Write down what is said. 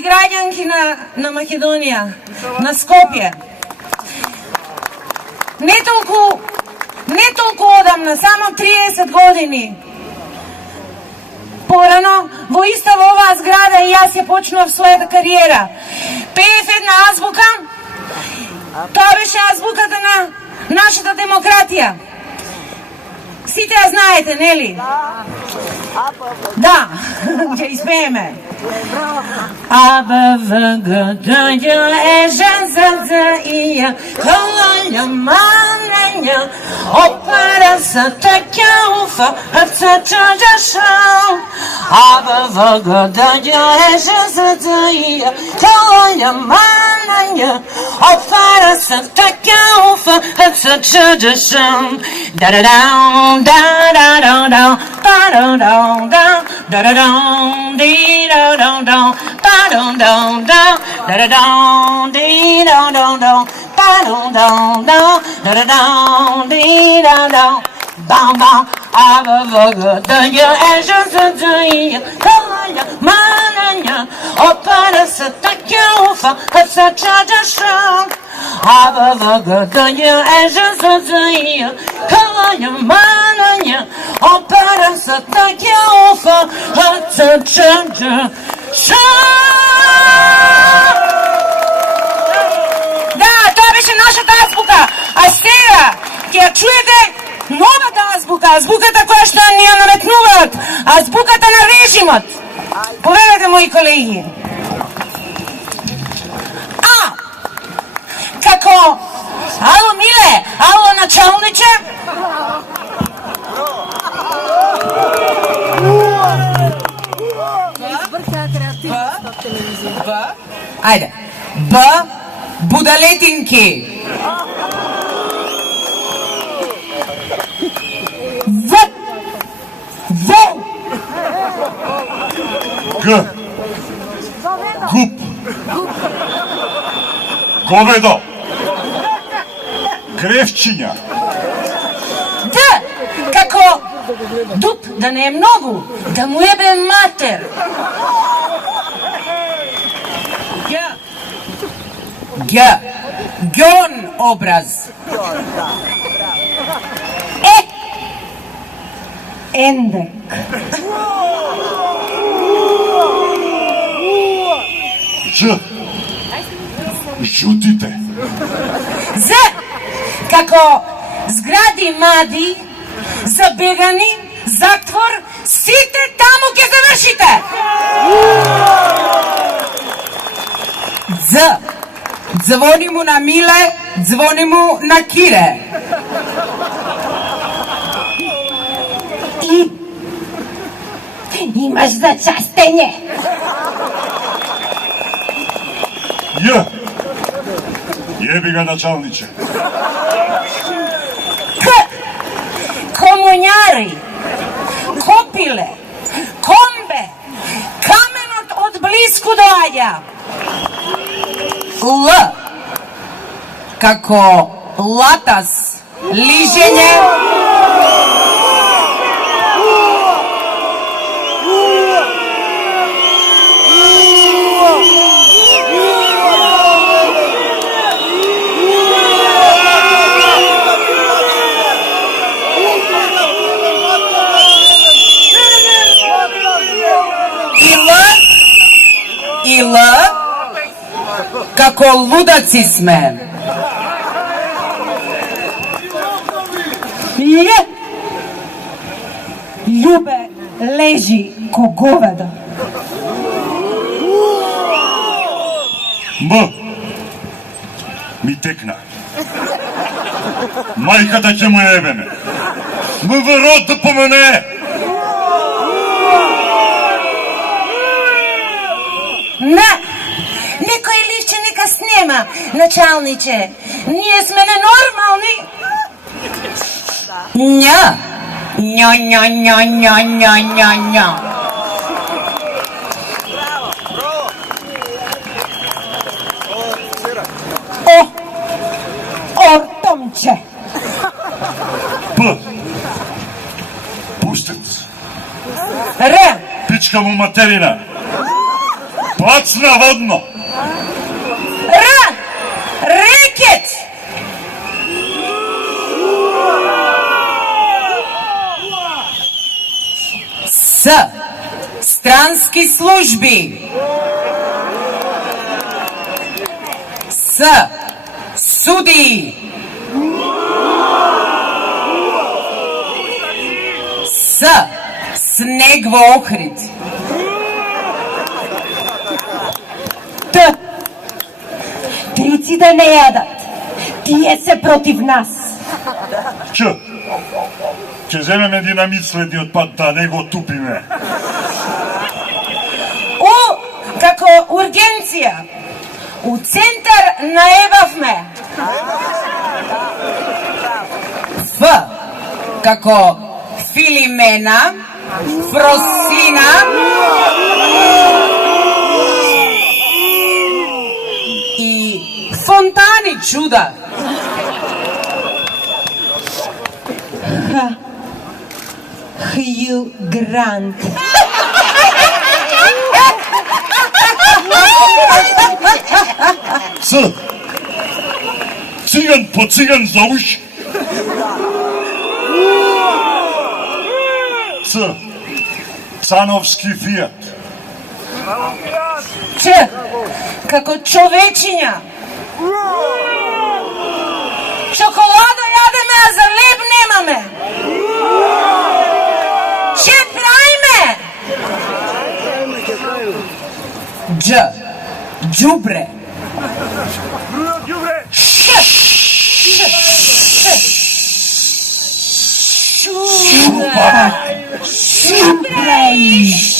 и граѓанки на Македонија, на Скопје. Не толку одамна, само 30 години порано, во иста во оваа зграда и јас ја почнував својата кариера. Пеев една азбука, тоа беше азбуката на нашата демократија. Сите ја знаете, нели? Да, ќе испееме. А, Б, В, Г, Д, Ј, Е, Ж, З, Ц, И, Ја, К, Л, Љ, М, Н, Њ, О, П, Р, С, Т, Қ, У, Ф, Р, Ц, Ч, Џ, Ш. А, Б, В, Г, Д, Ј, Е, Ж, З, Ц, И, Ја, К, Л, Љ, М, Н, Њ, О, П, Р, С, Т, Қ, У, Ф, Р, Ц, Ч, Џ, Ш. Да-да-дам, да-да-да-дам, да-да-дам, да-да-дам, ди-да-дам-дам, да-дам-дам-дам, да-да-дам, ди-да-дам-дам, да-дам-дам-дам, да-да-дам, ди-да-дам. Бам-бам, А, Б, В, Г, Д, Ј, Е, Ж, З, Ц, И, Ја, К, Л, Љ, М, Н, Њ, О, П, Р, С, Т, Қ, У, Ф, Р, Ц, Ч, Џ, Ш. А, Б, В, Г, Д, Ј, Е, Ж, З, Ц, И, Ја, К, Л, Љ, М, Н, Њ, О, П, Р, С, Т, Қ, У, Ф, Р, Ц, Ч, Џ, Ш. Да, тоа беше нашата азбука. А сега ќе ја чуете новата азбука, азбуката која што ни ја наметнуваат, азбуката на режимот. Поведете, мои колеги. А, како, ало миле, ало началниче. Б, ајде, Б, будалетинки. Г. Гуп. Говедо. Гревчиња. Д. Како дуп, да не е многу, да му ебе матер. Г. Г. Гјон образ. Е. Ендек. Ж. Жутите. З. Како згради мади, забегани, затвор, сите таму ќе завршите. Дз. Звони му на Миле, звони му на Кире. И. Имаш за частење. Ј. Јеби га началниче. К. Комуњари, копиле, комбе, каменот од блиску доаѓа. Л. Како латас, лижење. И Л, како лудаци сме. Љ, љубе лежи ко говедо. М. Ми текна. Мајката ќе му ебеме. МВР да помене. На, некој ливче нека снема, началниче. Ние сме ненормални. Ња. Ња, ња, ња, ња, ња, ња, ња. Ортомче. П. Пустец. Р. Пичка му материна. Plac na vodno. Reket. Stranski službi. Sudiji. Sneg v Ohrid. Trici da ne jadat. Tije se protiv nas. Če zememe dinamit sledi odpad, da ne go tupi me. Kako urgencija. U centar najebav me. Kako Filimena, Frosina i fontani čuda. Hugh Grant. Cigan po cigan zovuš. Canovski Fiat. Kako čovečinja. Čokolado jade me, a za lep nema me. Čepraj me. Đubre. Šupak. Šupak.